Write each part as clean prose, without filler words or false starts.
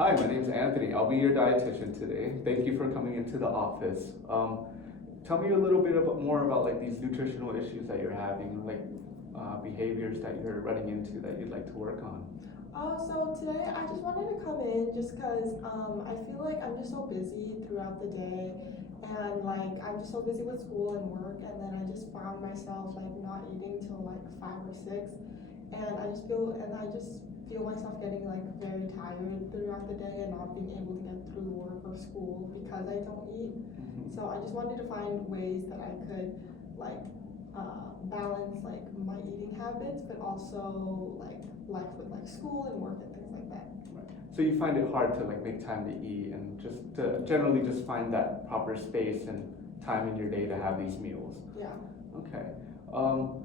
Hi, my name's Anthony. I'll be your dietitian today. Thank you for coming into the office. Tell me a little bit more about like these nutritional issues that you're having, like behaviors that you're running into that you'd like to work on. So today I just wanted to come in just because I feel like I'm just so busy throughout the day and like I'm just so busy with school and work, and then I just found myself like not eating till like 5 or 6, and I just feel myself getting like very tired throughout the day and not being able to get through work or school because I don't eat. So I just wanted to find ways that I could like balance like my eating habits, but also like life with like school and work and things like that. Right. So you find it hard to like make time to eat and just to generally just find that proper space and time in your day to have these meals. Yeah. Okay. Um,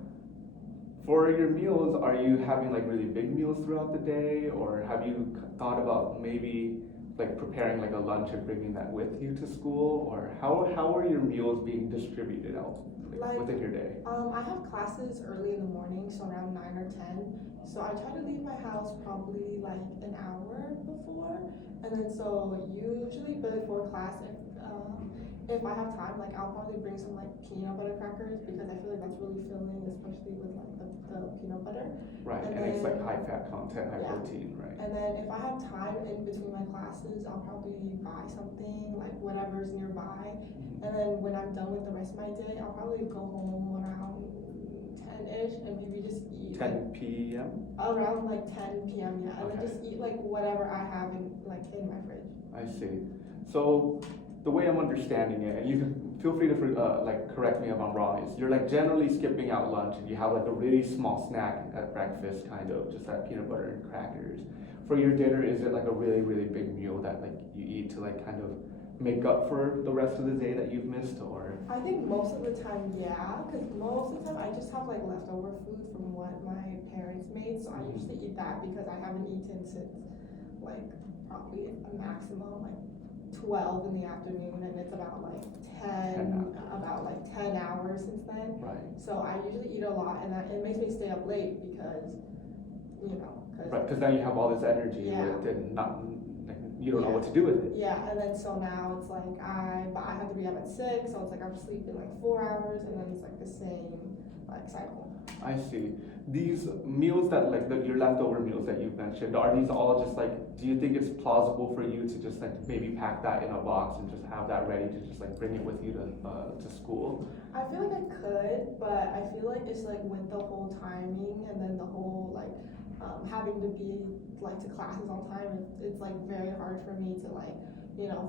for your meals, are you having like really big meals throughout the day, or have you thought about maybe like preparing like a lunch and bringing that with you to school, or how are your meals being distributed out like, Like within your day? I have classes early in the morning, so around 9 or 10. So I try to leave my house probably like an hour before, and then so usually before class, if I have time, like I'll probably bring some like peanut butter crackers because I feel like that's really filling, especially with like the peanut butter. Right, And and it's like then high fat content, high yeah, protein, right? and then if I have time in between my classes, I'll probably buy something like whatever's nearby. And then when I'm done with the rest of my day, I'll probably go home around 10-ish and maybe just eat like 10 p.m. around like 10 p.m. Yeah, and then Okay. just eat like whatever I have in my fridge. I see. So the way I'm understanding it, and you can feel free to like correct me if I'm wrong, is you're like generally skipping out lunch and you have like a really small snack at breakfast, kind of just that peanut butter and crackers. For your dinner, is it like a really big meal that like you eat to like kind of make up for the rest of the day that you've missed, or? I think most of the time, yeah, because most of the time I just have like leftover food from what my parents made, so I usually eat that because I haven't eaten since like probably a maximum like 12 in the afternoon, and it's about like 10 hours since then. Right. So I usually eat a lot, and it makes me stay up late because Right, because now you have all this energy Yeah. with it, and not like, you don't know Yeah. what to do with it. yeah, and then so now it's like but I have to be up at 6, so it's like I'm sleeping like 4 hours, and then it's like the same like cycle. I see. These meals that like your leftover meals that you've mentioned, are these all just like, do you think it's plausible for you to just like maybe pack that in a box and just have that ready to just like bring it with you to school? I feel like I could, but I feel like it's like with the whole timing and then the whole like having to be like to classes on time, it's like very hard for me to like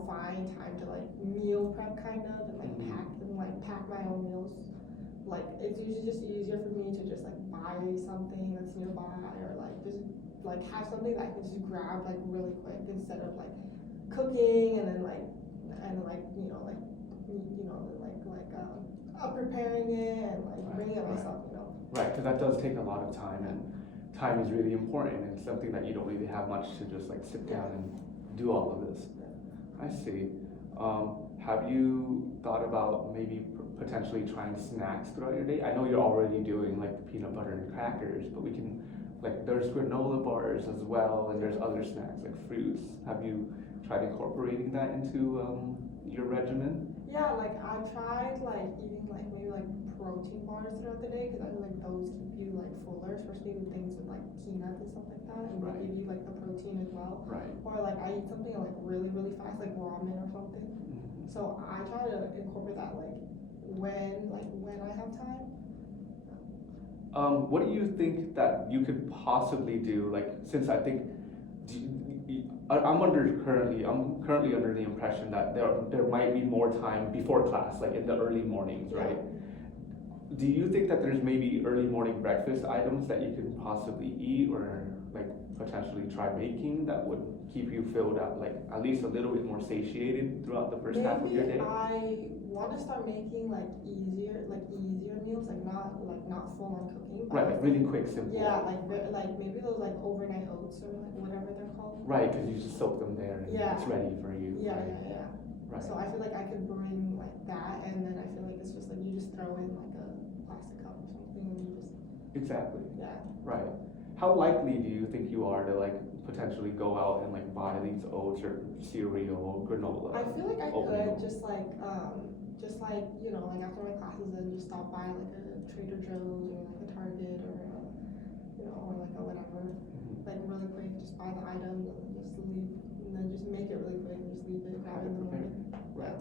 find time to like meal prep kind of and like pack my own meals. Like it's usually just easier for me to just like buy something that's nearby, or like just like have something that I can just grab like really quick instead of like cooking and then like preparing it and like bringing it myself. Right, because that does take a lot of time, and time is really important, and something that you don't really have much to just like sit down and do all of this. I see. Have you thought about maybe potentially trying snacks throughout your day? I know you're already doing like the peanut butter and crackers, but we can, like, there's granola bars as well, and there's other snacks like fruits. Have you tried incorporating that into your regimen? Yeah, like I've tried like eating like maybe like protein bars throughout the day because I feel like those keep you like fuller, especially with things with like peanuts and stuff like that, and Right. they give you like the protein as well. Right. Or like I eat something like really fast, like ramen or something. So I try to incorporate that like when I have time. What do you think that you could possibly do? Like, since I think I'm currently under the impression that there might be more time before class, like in the early mornings, right? Do you think that there's maybe early morning breakfast items that you could possibly eat or like potentially try making that would keep you filled up, like at least a little bit more satiated throughout the first half of your Maybe day? I want to start making like easier meals, like not full on cooking. But Right, like really quick, simple. Yeah, like maybe those like overnight oats or like whatever they're called. Right, because you just soak them there and Yeah. it's ready for you. Yeah, right? yeah. Right. So I feel like I could bring like that, and then I feel like it's just like you just throw in like a plastic cup or something, and you just Exactly. yeah. Right. How likely do you think you are to like potentially go out and like buy these oats or cereal, granola, I feel like I oatmeal? could just like, you know, like after my classes and just stop by like a Trader Joe's or like a Target or a, you know, or like a whatever, Mhm. like really quick, just buy the items and just leave, and then just make it really quick and just leave it, grab it in the morning. Right.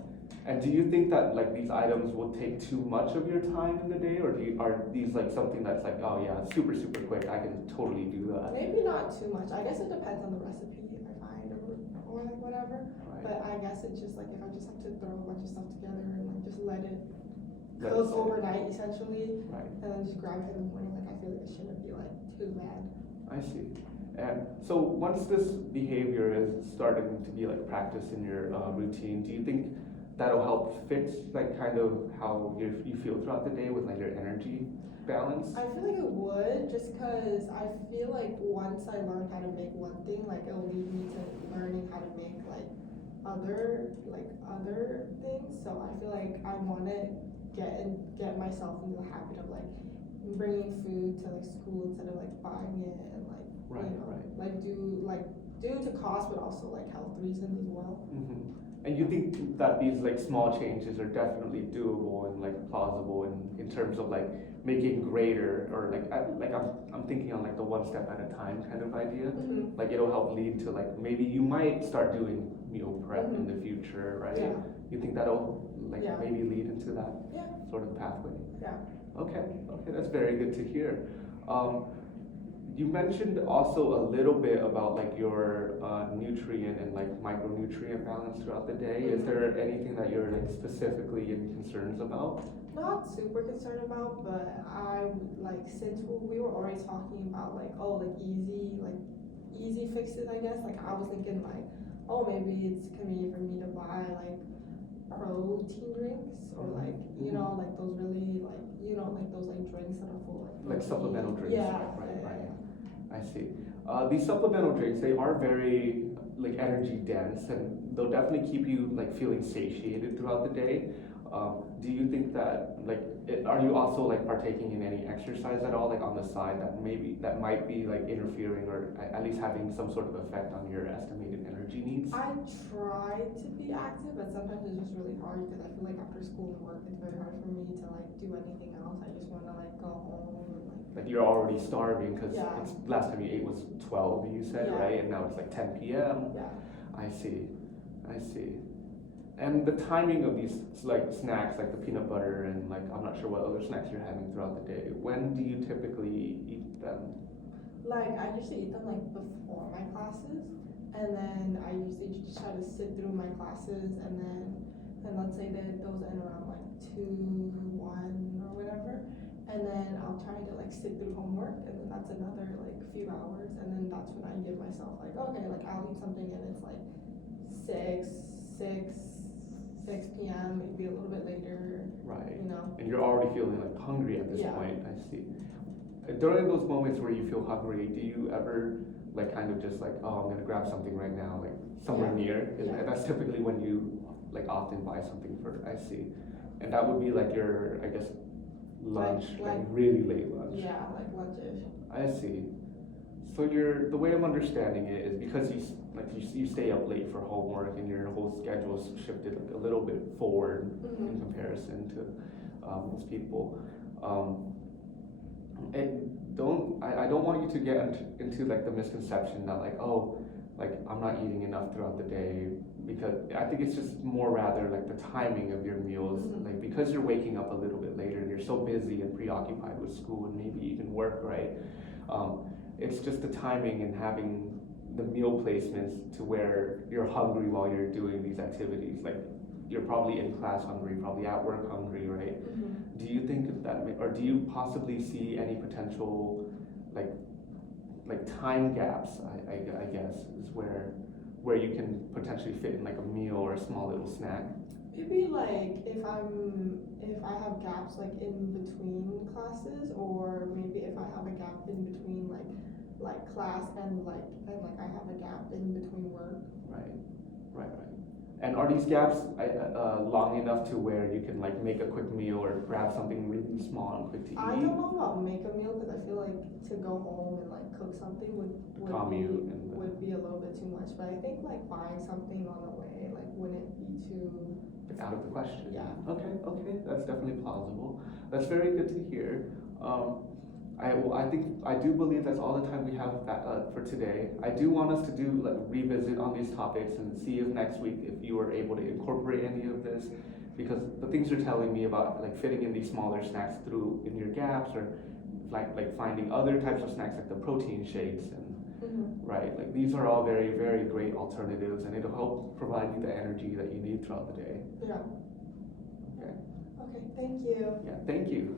And do you think that like these items will take too much of your time in the day, or are these like something that's like, oh yeah, super super quick, I can totally do that? Maybe not too much. I guess it depends on the recipe I find or like whatever. Right. But I guess it's just like if I just have to throw a bunch of stuff together and like just let it Let it cook sit. overnight essentially, Right. and then just grab it in the morning, like I feel like it shouldn't be like too bad. I see. And so once this behavior is starting to be like practiced in your routine, do you think that'll help fix like kind of how you feel throughout the day with like your energy balance? I feel like it would, just cause I feel like once I learn how to make one thing, like it'll lead me to learning how to make like other things. So I feel like I wanna get myself into the habit of like bringing food to like school instead of like buying it and like Right, you know right. like due to cost but also like health reasons as well. Hmm. And you think that these like small changes are definitely doable and like plausible in terms of like making greater or I'm thinking on like the one step at a time kind of idea. Mm-hmm. Like it'll help lead to like maybe you might start doing meal prep in the future, right? Yeah. You think that'll like Yeah. maybe lead into that Yeah. sort of pathway? Yeah. Okay, that's very good to hear. You mentioned also a little bit about like your nutrient and like micronutrient balance throughout the day. Is there anything that you're like specifically in concerns about? Not super concerned about, but I like since we were already talking about like easy fixes, I guess. Like I was thinking like, oh maybe it's convenient for me to buy like protein drinks or like you know like those really like you know like those like drinks that are full Like protein. supplemental drinks, Yeah, right. I see. These supplemental drinks, they are very like energy dense, and they'll definitely keep you like feeling satiated throughout the day. Do you think that like are you also like partaking in any exercise at all, like on the side that might be like interfering or at least having some sort of effect on your estimated energy needs? I try to be active, but sometimes it's just really hard because I feel like after school and work, it's very hard for me to like do anything else. I just want to like go home and Like you're already starving because Yeah. it's last time you ate was 12, you said, Yeah. right? And now it's like 10 p.m. yeah. I see. I see. And the timing of these like snacks, like the peanut butter and like I'm not sure what other snacks you're having throughout the day. When do you typically eat them? Like I usually eat them like before my classes, and then I usually just try to sit through my classes, and let's say that those end around like 2, 1 or whatever, and then I'll try to like sit through homework, and then that's another like few hours, and then that's when I give myself like okay, like I'll eat something, and it's like 6 p.m. maybe a little bit later, Right. you know. And you're already feeling like hungry at this Yeah. point. I see. During those moments where you feel hungry, do you ever like kind of just like, oh, I'm gonna grab something right now, like somewhere Yeah. near? Yeah. That's typically when you like often buy something for. I see. And that would be like your, I guess, lunch, like really late lunch. Yeah, like lunchish. I see. So the way I'm understanding it is because you stay up late for homework and your whole schedule's shifted like a little bit forward in comparison to most people. And I don't want you to get into like the misconception that like, oh, like I'm not eating enough throughout the day, because I think it's just more rather like the timing of your meals, like because you're waking up a little bit later and you're so busy and preoccupied with school and maybe even work, right? It's just the timing and having the meal placements to where you're hungry while you're doing these activities. Like you're probably in class hungry, probably at work hungry, right? Do you think or do you possibly see any potential like time gaps? I guess is where you can potentially fit in like a meal or a small little snack. Maybe like if I have gaps like in between classes, or maybe if I have a gap in between like class and I have a gap in between work. Right. And are these gaps long enough to where you can like make a quick meal or grab something really small and quick to I eat? don't know about make a meal because I feel like to go home and like cook something Commute and would be a little bit too much. But I think like buying something on the way like wouldn't be too. out of the question. Yeah. Okay, that's definitely plausible. That's very good to hear. I do believe that's all the time we have for today. I do want us to do like revisit on these topics and see if next week if you are able to incorporate any of this, because the things you're telling me about like fitting in these smaller snacks through in your gaps or like finding other types of snacks like the protein shakes and right, like these are all very great alternatives and it'll help provide you the energy that you need throughout the day. Yeah. Okay. Okay. Thank you. Yeah. Thank you.